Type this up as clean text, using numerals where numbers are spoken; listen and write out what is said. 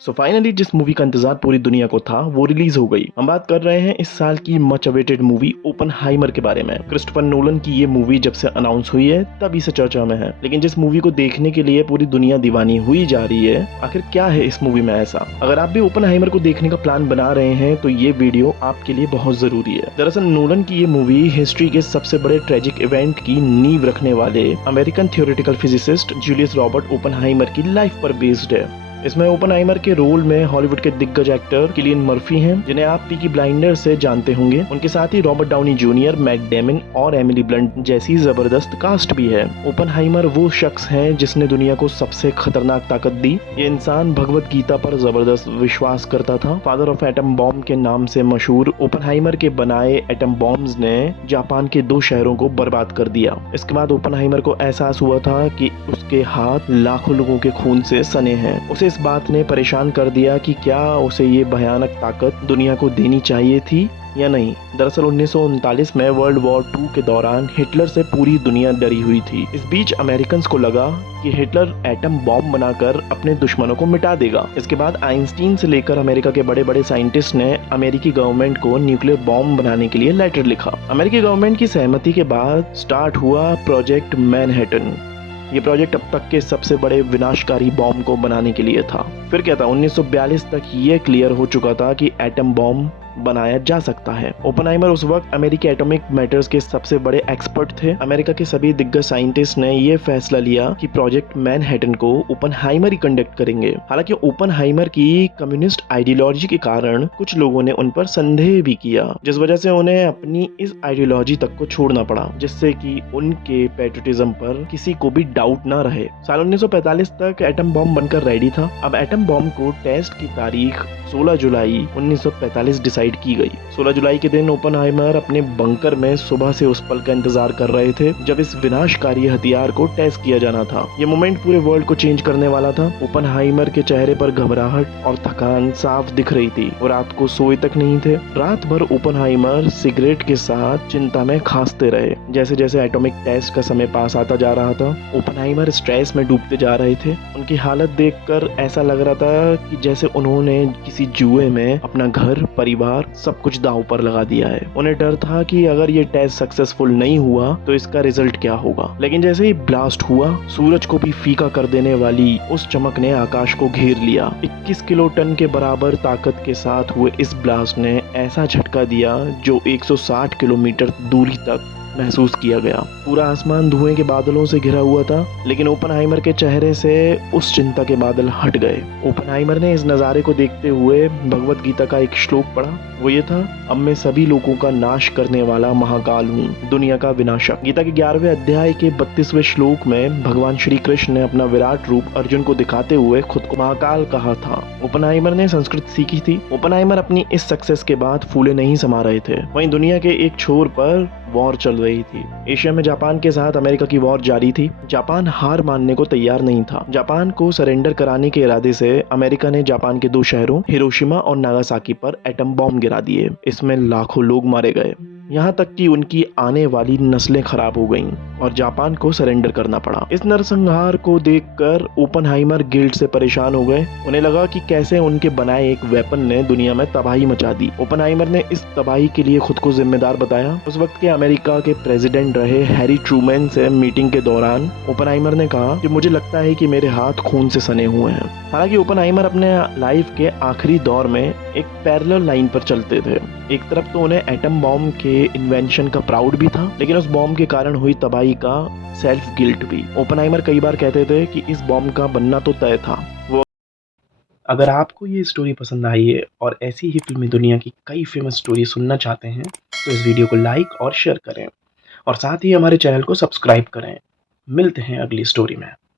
Finally जिस movie का इंतजार पूरी दुनिया को था वो रिलीज हो गई। हम बात कर रहे हैं इस साल की मच अवेटेड मूवी ओपनहाइमर के बारे में। क्रिस्टोफर नोलन की ये मूवी जब से अनाउंस हुई है तभी से चर्चा में है, लेकिन जिस मूवी को देखने के लिए पूरी दुनिया दीवानी हुई जा रही है, आखिर क्या है इस मूवी में ऐसा? अगर आप भी ओपनहाइमर को देखने का प्लान बना रहे हैं तो ये वीडियो आपके लिए बहुत जरूरी है। दरअसल नोलन की ये मूवी हिस्ट्री के सबसे बड़े ट्रेजिक इवेंट की नींव रखने वाले American theoretical physicist Julius Robert Oppenheimer की लाइफ पर बेस्ड है। इसमें ओपनहाइमर के रोल में हॉलीवुड के दिग्गज एक्टर किलियन मर्फी हैं, जिन्हें आप पीकी ब्लाइंडर्स से जानते होंगे। उनके साथ ही Robert Downey Junior, Matt Damon और एमिली ब्लंट जैसी जबरदस्त कास्ट भी है। ओपनहाइमर वो शख्स हैं जिसने दुनिया को सबसे खतरनाक ताकत दी। ये इंसान भगवत गीता पर जबरदस्त विश्वास करता था। फादर ऑफ एटम बॉम्ब के नाम से मशहूर ओपनहाइमर के बनाए एटम बॉम्ब्स ने जापान के 2 शहरों को बर्बाद कर दिया। इसके बाद ओपनहाइमर को एहसास हुआ था कि उसके हाथ लाखों लोगों के खून से सने हैं। उसे इस बात ने परेशान कर दिया कि क्या उसे ये भयानक ताकत दुनिया को देनी चाहिए थी या नहीं। दरअसल 1939 में वर्ल्ड वॉर 2 के दौरान हिटलर से पूरी दुनिया डरी हुई थी। इस बीच अमेरिकन को लगा कि हिटलर एटम बॉम्ब बनाकर अपने दुश्मनों को मिटा देगा। इसके बाद आइंस्टीन से लेकर अमेरिका के बड़े बड़े साइंटिस्ट ने अमेरिकी गवर्नमेंट को न्यूक्लियर बॉम्ब बनाने के लिए लेटर लिखा। अमेरिकी गवर्नमेंट की सहमति के बाद स्टार्ट हुआ प्रोजेक्ट मैनहट्टन। ये प्रोजेक्ट अब तक के सबसे बड़े विनाशकारी बॉम्ब को बनाने के लिए था। फिर क्या था, 1942 तक ये क्लियर हो चुका था कि एटम बॉम्ब बनाया जा सकता है। ओपनहाइमर उस वक्त अमेरिकी एटॉमिक मैटर्स के सबसे बड़े एक्सपर्ट थे। अमेरिका के सभी दिग्गज साइंटिस्ट ने ये फैसला लिया कि प्रोजेक्ट मैनहट्टन को ओपनहाइमर ही कंडक्ट करेंगे। हालांकि ओपनहाइमर की कम्युनिस्ट आइडियोलॉजी के कारण कुछ लोगों ने उन पर संदेह भी किया, जिस वजह से उन्हें अपनी इस आइडियोलॉजी तक को छोड़ना पड़ा, जिससे कि उनके पैट्रियटिज्म पर किसी को भी डाउट ना रहे। साल 1945 तक एटम बॉम्ब बनकर रेडी था। अब एटम बॉम्ब को टेस्ट की तारीख 16 जुलाई 1945 डिसाइड की गई। 16 जुलाई के दिन ओपनहाइमर अपने बंकर में सुबह से उस पल का इंतजार कर रहे थे जब इस विनाशकारी हथियार को टेस्ट किया जाना था। ये मोमेंट पूरे वर्ल्ड को चेंज करने वाला था। ओपनहाइमर के चेहरे पर घबराहट और थकान साफ दिख रही थी। वो रात को सोए तक नहीं थे। रात भर ओपनहाइमर सिगरेट के साथ चिंता में खांसते रहे। जैसे जैसे एटॉमिक टेस्ट का समय पास आता जा रहा था, ओपनहाइमर स्ट्रेस में डूबते जा रहे थे। उनकी हालत देखकर ऐसा लग रहा था कि जैसे उन्होंने किसी जुए में अपना घर, परिवार, सब कुछ दांव पर लगा दिया है। उन्हें डर था कि अगर ये टेस्ट सक्सेसफुल नहीं हुआ तो इसका रिजल्ट क्या होगा। लेकिन जैसे ही ब्लास्ट हुआ, सूरज को भी फीका कर देने वाली उस चमक ने आकाश को घेर लिया। 21 किलो टन के बराबर ताकत के साथ हुए इस ब्लास्ट ने ऐसा झटका दिया जो 160 किलोमीटर दूरी तक महसूस किया गया। पूरा आसमान धुएं के बादलों से घिरा हुआ था, लेकिन ओपनहाइमर के चेहरे से उस चिंता के बादल हट गए। ओपनहाइमर ने इस नज़ारे को देखते हुए भगवत गीता का एक श्लोक पढ़ा। वो ये था, अब मैं सभी लोगों का नाश करने वाला महाकाल हूँ, दुनिया का विनाशक। गीता के 11वें अध्याय के 32वें श्लोक में भगवान श्री कृष्ण ने अपना विराट रूप अर्जुन को दिखाते हुए खुद को महाकाल कहा था। ओपनहाइमर ने संस्कृत सीखी थी। ओपनहाइमर अपनी इस सक्सेस के बाद फूले नहीं समा रहे थे। वहीं दुनिया के एक छोर पर वॉर चल रही थी। एशिया में जापान के साथ अमेरिका की वॉर जारी थी। जापान हार मानने को तैयार नहीं था। जापान को सरेंडर कराने के इरादे से अमेरिका ने जापान के 2 शहरों हिरोशिमा और नागासाकी पर एटम बॉम्ब गिरा दिए। इसमें लाखों लोग मारे गए, यहाँ तक कि उनकी आने वाली नस्लें खराब हो गईं और जापान को सरेंडर करना पड़ा। इस नरसंहार को देखकर ओपनहाइमर गिल्ट से परेशान हो गए। उन्हें लगा कि कैसे उनके बनाए एक वेपन ने दुनिया में तबाही मचा दी। ओपनहाइमर ने इस तबाही के लिए खुद को जिम्मेदार बताया। उस वक्त के अमेरिका के प्रेसिडेंट रहे हैरी ट्रूमैन से मीटिंग के दौरान ओपनहाइमर ने कहा कि मुझे लगता है कि मेरे हाथ खून से सने हुए हैं। हालांकि ओपनहाइमर अपने लाइफ के आखिरी दौर में एक पैरेलल लाइन पर चलते थे। एक तरफ तो उन्हें एटम बॉम्ब के इन्वेंशन का प्राउड भी था, लेकिन उस बॉम्ब के कारण हुई तबाही का सेल्फ गिल्ट भी। ओपनहाइमर कई बार कहते थे कि इस बॉम्ब का बनना तो तय था। अगर आपको ये स्टोरी पसंद आई है और ऐसी ही फिल्मी दुनिया की कई फेमस स्टोरी सुनना चाहते हैं तो इस वीडियो को लाइक और शेयर करें और साथ ही हमारे चैनल को सब्सक्राइब करें। मिलते हैं अगली स्टोरी में।